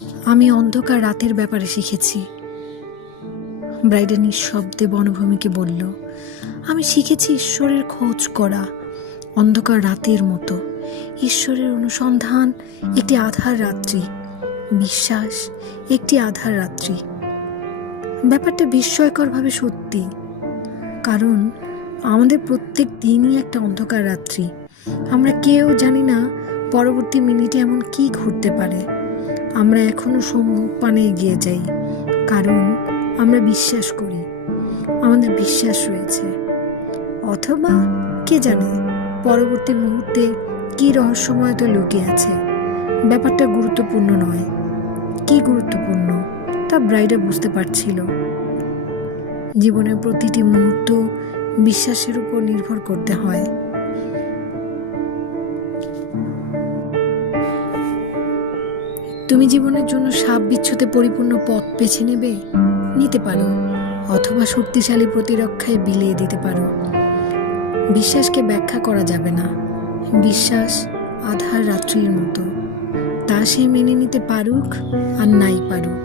আমি অন্ধকার রাতের ব্যাপারে শিখেছি। ব্রাইডা নিঃশব্দে বনভূমিকে বলল, আমি শিখেছি ঈশ্বরের খোঁজ করা অন্ধকার রাতের মতো। ঈশ্বরের অনুসন্ধান একটি আধার রাত্রি, বিশ্বাস একটি আধার রাত্রি। ব্যাপারটা বিস্ময়করভাবে সত্যি, কারণ আমাদের প্রত্যেক দিনই একটা অন্ধকার রাত্রি। আমরা কেউ জানি না পরবর্তী মিনিটে এমন কি ঘটতে পারে। আমরা এখনো সম্মুখ পানে এগিয়ে যাই, কারণ আমরা বিশ্বাস করি, আমাদের বিশ্বাস রয়েছে। অথবা কে জানে পরবর্তী মুহূর্তে কি রহস্যময়তা লুকিয়ে আছে। ব্যাপারটা গুরুত্বপূর্ণ নয়, কি গুরুত্বপূর্ণ তা ব্রাইডা বুঝতে পারছিল। জীবনের প্রতিটি মুহূর্ত বিশ্বাসের উপর নির্ভর করতে হয়। তুমি জীবনের জন্য সাপ বিচ্ছুতে পরিপূর্ণ পথ বেছে নিতে পারো, অথবা শক্তিশালী প্রতিরক্ষায় বিলিয়ে দিতে পারো। বিশ্বাসকে ব্যাখ্যা করা যাবে না। বিশ্বাস আধার রাত্রির মতো, তা সে মেনে নিতে পারুক আর নাই পারুক।